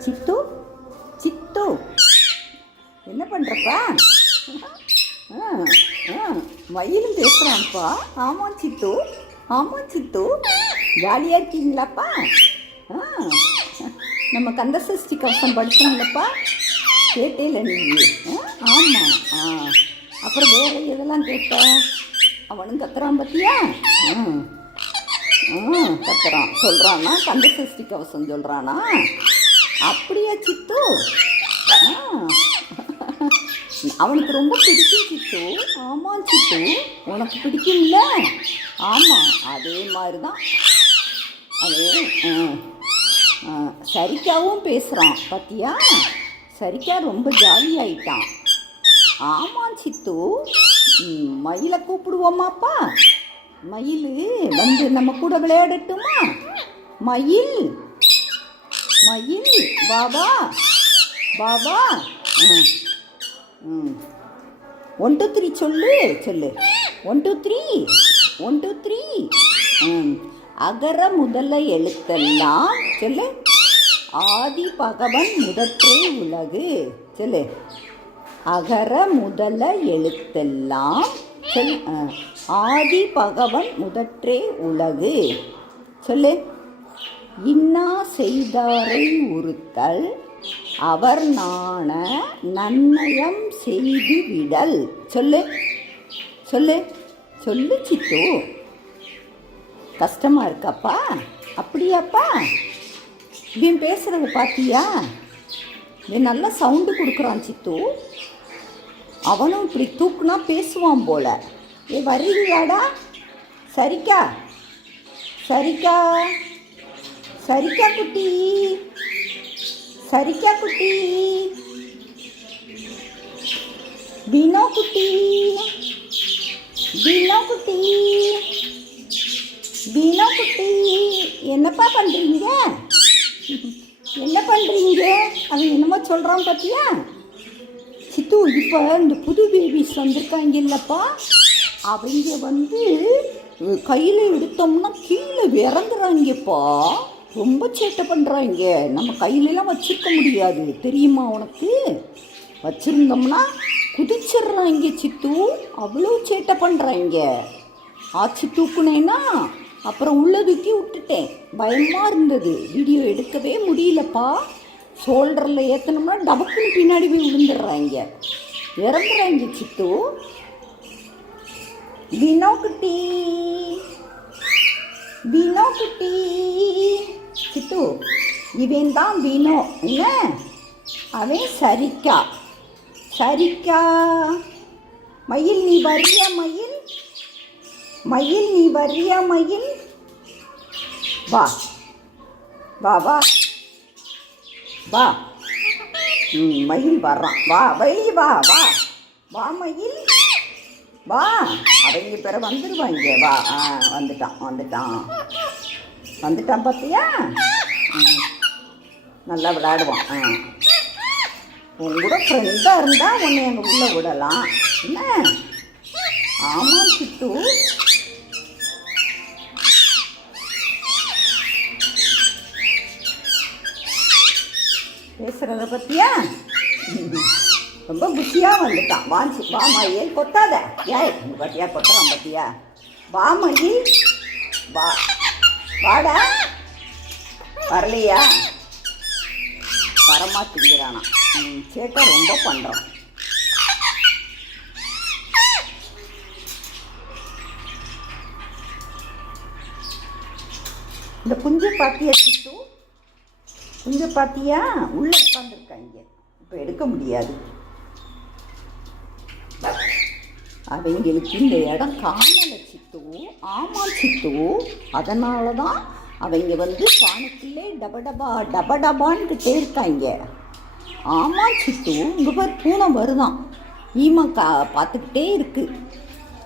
சித்து? சித்து. என்ன பண்ணுறப்பா ஆ ஆ மயிலும் பேசுகிறான்ப்பா ஆமாம் சித்து. ஆமாம் சித்து. ஜாலியாக இருக்கீங்களாப்பா? ஆ. நம்ம கந்த சஷ்டி கவசம் கேட்டே கேட்டேல நீ. ஆமாம் ஆ. அப்புறம் வேறு எதெல்லாம் கேட்ட? அவனும் கத்துறான் பார்த்தியா ஆ. ஆ கத்துறான். சொல்கிறானா கந்த சஷ்டி கவசம் சொல்கிறானா அப்படியா சித்து அவனுக்கு ரொம்ப பிடிக்கும் சித்து ஆமாம் சித்து உனக்கு பிடிக்கும்ல? ஆமாம் அதே மாதிரி தான் அது ஆ, சரிக்காவும் பேசுகிறான் பார்த்தியா சரிக்கா ரொம்ப ஜாலியாயிட்டான் ஆமாம் சித்து மயிலை கூப்பிடுவோமாப்பா? மயில் வந்து நம்ம கூட விளையாடட்டுமா? மயில் மயி பாபா பாபா. ம். ம் ஒன் டூ த்ரீ சொல்லு சொல்லு. One two three one two three ம். அகர முதல எழுத்தெல்லாம் சொல்லு. ஆதி பகவன் முதற்றே உலகு சொல்லு. அகர முதல எழுத்தெல்லாம் சொல் ஆ. ஆதி பகவன் முதற்றே உலகு சொல்லு. இன்னா செய்தாரை உறுத்தல் அவர் நாண நன்னயம் செய்து விடல். சொல்லு சொல்லு சொல்லு சித்து. கஷ்டமா இருக்காப்பா? அப்படியாப்பா? இவன் பேசுறத பாத்தியா? இவன் நல்ல சவுண்டு கொடுக்குறான் சித்து. அவனும் இப்படி தூக்குனா பேசுவான் போல. ஏ வர்றீங்களாடா? சரிக்கா சரிக்கா. சரிக்கா குட்டி. சரிக்கா குட்டி. பீனோ குட்டி. பீனோ குட்டி. பீனோ குட்டி. என்னப்பா பண்ணுறீங்க என்ன பண்ணுறீங்க அவன் என்னமோ சொல்கிறான் பார்த்தியா சித்து இப்போ இந்த புது பேபிஸ் வந்திருக்காங்க இல்லைப்பா. அவங்க வந்து கையில் எடுத்தோம்னா கீழே விறந்துறாங்கப்பா ரொம்ப சேட்டை பண்ணுறாங்க நம்ம கையிலலாம் வச்சிருக்க முடியாது. தெரியுமா உனக்கு? வச்சுருந்தோம்னா குதிச்சிடுறாங்க சித்து. அவ்வளோ சேட்டை பண்ணுறாங்க ஆச்சு தூக்குனேன்னா அப்புறம் உள்ள தூக்கி விட்டுட்டேன். பயமாக இருந்தது. வீடியோ எடுக்கவே முடியலப்பா. ஷோல்டரில் ஏற்றினோம்னா டபக்குன்னு பின்னாடி போய் விழுந்துடுறாங்க இறந்துறாங்க சித்து வினோ குட்டி வினோ குட்டி சித்து இவன் தான் வினோ என்ன? அவன் சரிக்கா சரிக்கா. மயில் நீ வரிய மயில் மயில் நீ வரிய மயில். வா வா வா. வா. மயில் வர்றான். வா வெளியே வா வா. வா மயில். வா. அவங்க பிற வந்துடுவாங்க வா ஆ வந்துட்டான் வந்துட்டான். வந்துட்டான் பார்த்தியா. நல்லா விளையாடுவான். ஆ. உன் கூட ஃப்ரெண்டாக இருந்தால் உன்னை எங்கள் உள்ளே விடலாம். என்ன? ஆமாம் சித்து. பேசுகிறத பற்றியா ரொம்ப புத்தியாக வந்துட்டான். வாஞ்சி வா மயில் கொத்தாத இந்த பத்தியா கொத்துறான் பத்தியா? வா மயில் வா. வாடா. வரலையா? வரமா திங்கிறானா. ம், சேட்டை ரொம்ப பண்ணுறான் இந்த குஞ்ச பாத்தியா சித்து? குஞ்ச பாத்தியா? உள்ள உட்காந்துருக்காங்க இப்போ எடுக்க முடியாது. அவங்களுக்கு இந்த இடம் காணலை சித்து ஆமாம் சித்து அதனால தான் அவங்க வந்து பானத்திலே டபடபா டபடபான்னுக்கிட்டே இருக்காங்க ஆமாம் சித்து உங்கள் பேர் பூனை வருதான். ஈமா கா பார்த்துக்கிட்டே இருக்குது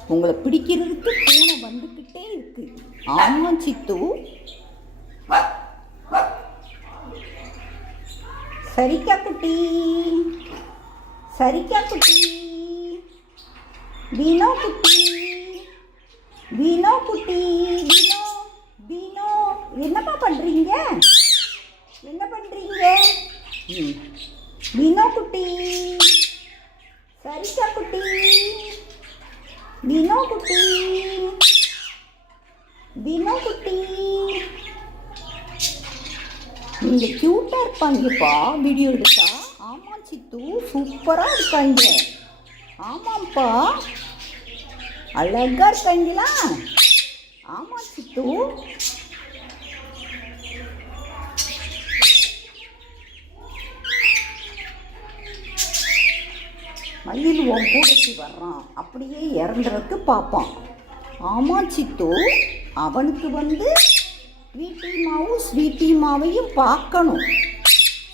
உங்களை பிடிக்கிறதுக்கு பூனை வந்துக்கிட்டே இருக்குது ஆமாம் சித்து சரிக்கா குட்டி. சரிக்கா குட்டி. வினோ குட்டி வினோ குட்டி வீணோ பீனோ என்னப்பா பண்ணுறீங்க என்ன பண்ணுறீங்க வினோ குட்டி சரிசா குட்டி மீனா குட்டி மீனா குட்டி. நீங்கள் க்யூட்டாக இருப்பாங்கப்பா வீடியோ எடுத்தா. ஆமாம் சித்து சூப்பராக இருக்காங்க. ஆமாம்ப்பா. அழகா இருக்காங்களா? ஆமா சித்து. மயில் உன் கூடைக்கு வர்றான். அப்படியே இறந்துறதுக்கு பார்ப்பான். ஆமா சித்து. அவனுக்கு வந்து ஸ்வீட்டி மாவும் ஸ்வீட்டி மாவையும் பார்க்கணும்.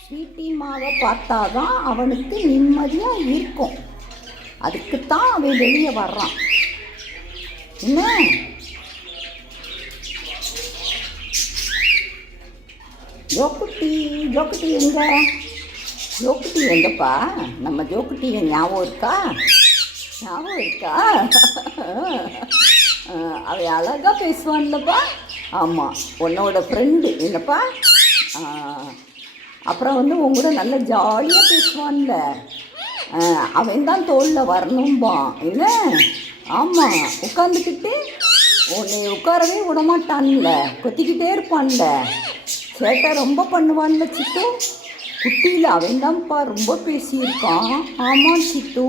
ஸ்வீட்டி மாவை பார்த்தாதான் அவனுக்கு நிம்மதியாக இருக்கும். அதுக்குத்தான் அவன் வெளியே வர்றான். என்ன? ஜோக்குட்டி ஜோக்குட்டி எங்க? ஜோக்குட்டி எங்கப்பா? நம்ம ஜோக்குட்டி ஞாபகம் இருக்கா? ஞாபகம் இருக்கா? அஹ், அவன் அழகா பேசுவான்லப்பா. ஆமாம் உன்னோட ஃப்ரெண்டு என்னப்பா? அப்புறம் வந்து உன் கூட நல்ல ஜாலியாக பேசுவான்ல. அவன் தான் தோளில் வரணும்பான். என்ன? ஆமாம் உட்காந்துக்கிட்டு உன்னை உட்காரவே விடமாட்டான்ல. கொத்திக்கிட்டே இருப்பான்ல. சேட்டை ரொம்ப பண்ணுவான்ல சித்து. குட்டியில் அவன் தான்ப்பா ரொம்ப பேசியிருக்கான். ஆமாம் சித்து.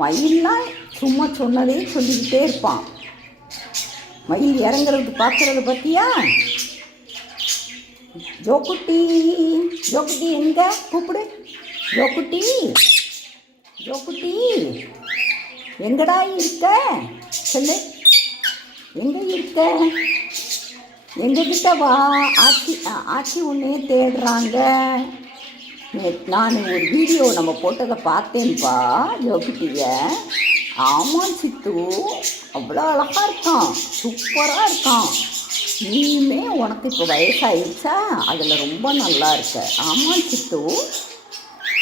மயில்லாம் சும்மா சொன்னதே சொல்லிக்கிட்டே இருப்பான். மயில் இறங்குறது பார்க்குறது பற்றியா ஜோக்குட்டி ஜோக்குட்டி எங்க? கூப்பிடு. ஜோக்குட்டி ஜோக்குட்டி எங்கடா இருக்க? சொல்லு. எங்க இருக்க? எங்ககிட்ட வா. ஆட்சி ஆட்சி ஆச்சி உன்னையே தேடுறாங்க. நான் ஒரு வீடியோ நம்ம போட்டதை பார்த்தேன்ப்பா யோகிட்டிய. ஆமாம் சித்து அவ்வளோ அழகாக இருக்கான். சூப்பராக இருக்கான். நீயுமே உனக்கு இப்போ வயசாயிடுச்சா? அதில் ரொம்ப நல்லா இருக்க. ஆமாம் சித்து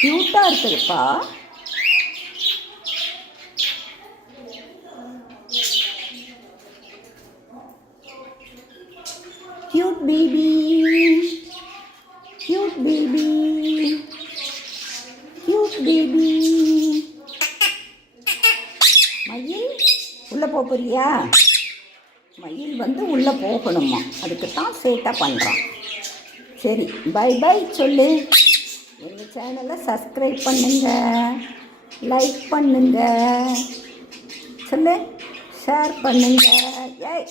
க்யூட்டாக இருக்குதுப்பா. போறியா மயில் வந்து உள்ளே போகணுமா? அதுக்கு தான் சேட்டாக பண்ணுறான் சரி பை பை சொல்லு. எங்கள் சேனலை சப்ஸ்கிரைப் பண்ணுங்க. லைக் பண்ணுங்க. சொல்லு ஷேர் பண்ணுங்க. ஏய்